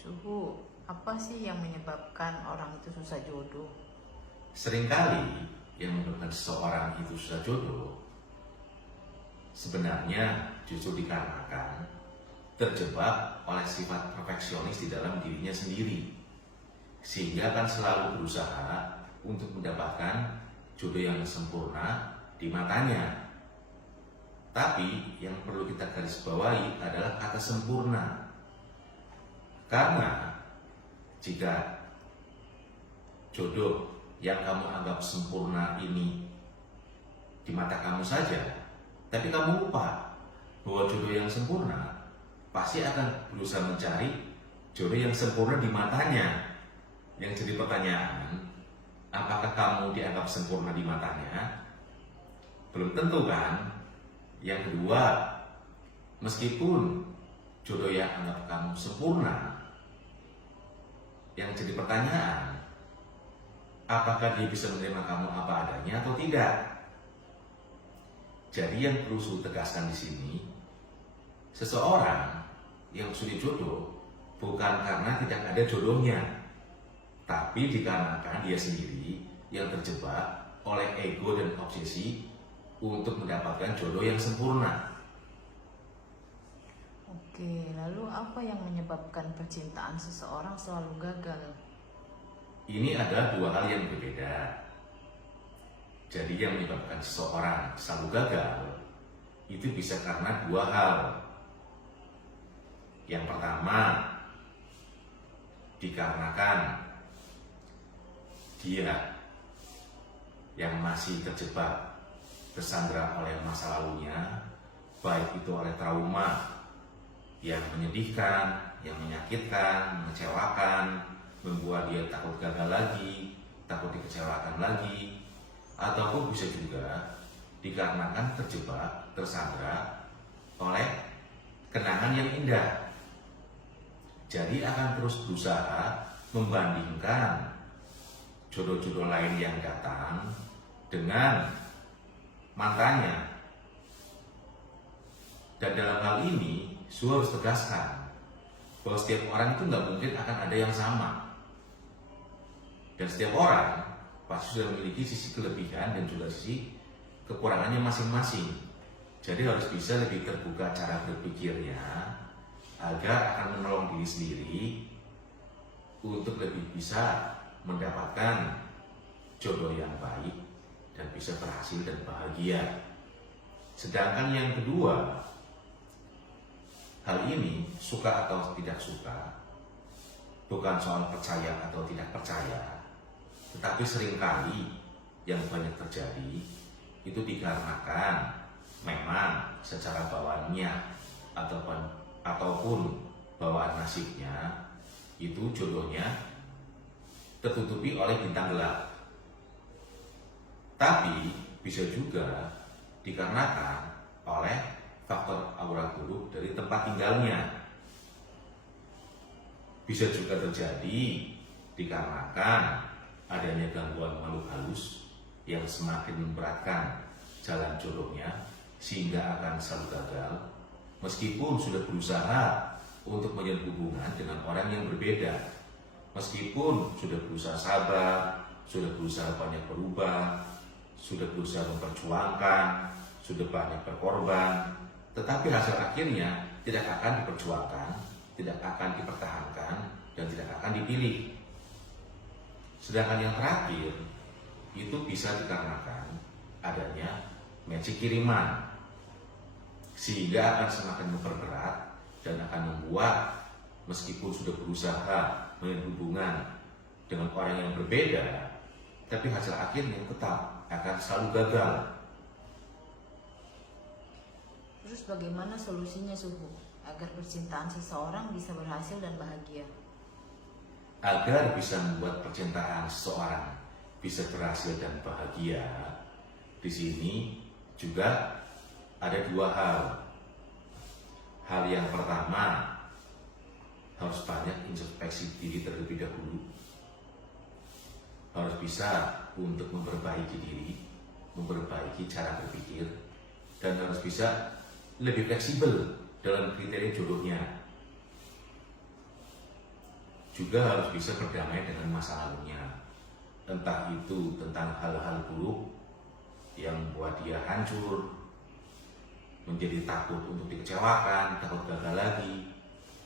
Suhu, apa sih yang menyebabkan orang itu susah jodoh? Seringkali yang menyebabkan seseorang itu susah jodoh sebenarnya justru dikarenakan terjebak oleh sifat perfeksionis di dalam dirinya sendiri, sehingga akan selalu berusaha untuk mendapatkan jodoh yang sempurna di matanya. Tapi yang perlu kita garis bawahi adalah kata sempurna, karena jika jodoh yang kamu anggap sempurna ini di mata kamu saja, tapi kamu lupa bahwa jodoh yang sempurna pasti akan berusaha mencari jodoh yang sempurna di matanya. Yang jadi pertanyaan, apakah kamu dianggap sempurna di matanya? Belum tentu kan? Yang kedua, meskipun jodoh yang anggap kamu sempurna, yang jadi pertanyaan, apakah dia bisa menerima kamu apa adanya atau tidak? Jadi yang perlu saya tegaskan di sini, seseorang yang sulit jodoh bukan karena tidak ada jodohnya, tapi dikarenakan dia sendiri yang terjebak oleh ego dan obsesi untuk mendapatkan jodoh yang sempurna. Oke, lalu apa yang menyebabkan percintaan seseorang selalu gagal? Ini adalah dua hal yang berbeda. Jadi yang menyebabkan seseorang selalu gagal itu bisa karena dua hal. Yang pertama, dikarenakan dia yang masih terjebak tersandra oleh masa lalunya, baik itu oleh trauma yang menyedihkan, yang menyakitkan, mengecewakan, membuat dia takut gagal lagi, takut dikecewakan lagi, ataupun bisa juga dikarenakan terjebak, tersandra oleh kenangan yang indah. Jadi akan terus berusaha membandingkan jodoh-jodoh lain yang datang dengan mantannya. Dan dalam hal ini, Su harus tegaskan bahwa setiap orang itu nggak mungkin akan ada yang sama. Dan setiap orang pasti sudah memiliki sisi kelebihan dan juga sisi kekurangannya masing-masing. Jadi harus bisa lebih terbuka cara berpikirnya agar akan menolong diri sendiri untuk lebih bisa mendapatkan jodoh yang baik dan bisa berhasil dan bahagia. Sedangkan yang kedua, hal ini suka atau tidak suka bukan soal percaya atau tidak percaya, tetapi seringkali yang banyak terjadi itu dikarenakan memang secara bawaannya ataupun bawaan nasibnya itu jodohnya tertutupi oleh bintang gelap. Tapi bisa juga dikarenakan oleh faktor aura buruk dari tempat tinggalnya. Bisa juga terjadi dikarenakan adanya gangguan makhluk halus yang semakin memberatkan jalan jodohnya, sehingga akan selalu gagal meskipun sudah berusaha untuk menjalin hubungan dengan orang yang berbeda. Meskipun sudah berusaha sabar, sudah berusaha banyak berubah, sudah berusaha memperjuangkan, sudah banyak berkorban, tetapi hasil akhirnya tidak akan diperjuangkan, tidak akan dipertahankan, dan tidak akan dipilih. Sedangkan yang terakhir itu bisa dikarenakan adanya magic kiriman, sehingga akan semakin memperberat dan akan membuat meskipun sudah berusaha menjalin hubungan dengan orang yang berbeda, tapi hasil akhirnya tetap akan selalu gagal. Terus bagaimana solusinya, Suhu, agar percintaan seseorang bisa berhasil dan bahagia? Agar bisa membuat percintaan seseorang bisa berhasil dan bahagia, di sini juga ada dua hal. Hal yang pertama, harus banyak introspeksi diri terlebih dahulu. Harus bisa untuk memperbaiki diri, memperbaiki cara berpikir, dan harus bisa lebih fleksibel dalam kriteria jodohnya. juga harus bisa berdamai dengan masa lalunya. Entah itu tentang hal-hal buruk yang membuat dia hancur, menjadi takut untuk dikecewakan, takut gagal lagi,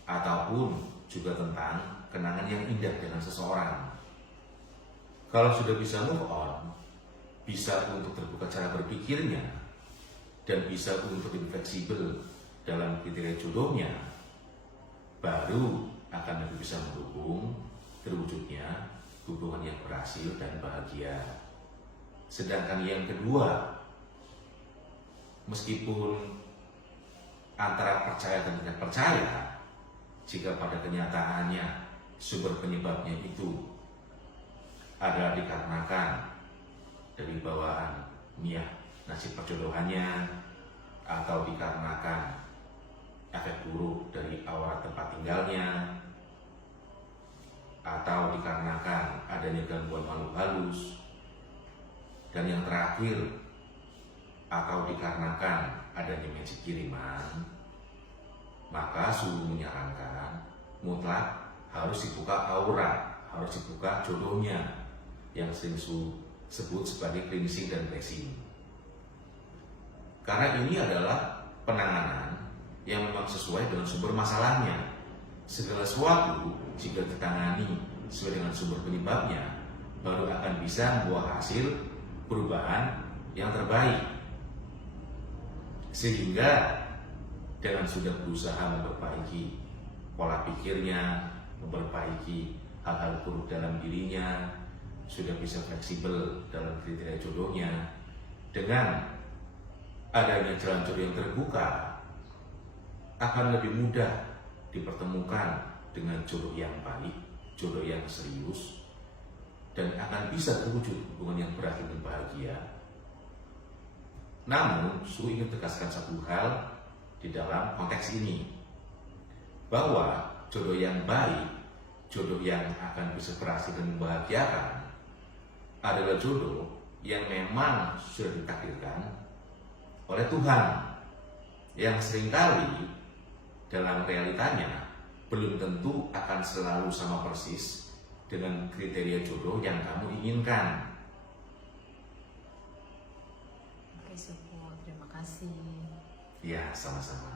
ataupun juga tentang kenangan yang indah dengan seseorang. Kalau sudah bisa move on, bisa untuk terbuka cara berpikirnya, dan bisa untuk lebih fleksibel dalam kriteria jodohnya, baru akan lebih bisa mendukung terwujudnya hubungan yang berhasil dan bahagia. Sedangkan yang kedua, meskipun antara percaya dan tidak percaya, jika pada kenyataannya sumber penyebabnya itu adalah dikarenakan dari bawaan niat nasib perjodohannya, atau dikarenakan efek buruk dari awal tempat tinggalnya, atau dikarenakan adanya gangguan makhluk halus, dan yang terakhir, atau dikarenakan adanya magic kiriman, maka Suhu menyarankan mutlak harus dibuka aura, harus dibuka jodohnya, yang sering Suhu sebut sebagai cleansing dan blessing. Karena ini adalah penanganan yang memang sesuai dengan sumber masalahnya. Segala sesuatu jika ditangani sesuai dengan sumber penyebabnya, baru akan bisa membuah hasil perubahan yang terbaik. Sehingga dengan sudah berusaha memperbaiki pola pikirnya, memperbaiki hal-hal buruk dalam dirinya, sudah bisa fleksibel dalam kriteria jodohnya, dengan adanya jalan jodoh yang terbuka, akan lebih mudah dipertemukan dengan jodoh yang baik, jodoh yang serius, dan akan bisa terwujud hubungan yang berakhir dan bahagia. Namun, Su ingin tegaskan satu hal di dalam konteks ini, bahwa jodoh yang baik, jodoh yang akan bisa berhasil dan membahagiakan, adalah jodoh yang memang sudah ditakdirkan oleh Tuhan, yang seringkali dalam realitanya belum tentu akan selalu sama persis dengan kriteria jodoh yang kamu inginkan. Oke, Suhu, terima kasih. Ya, sama-sama.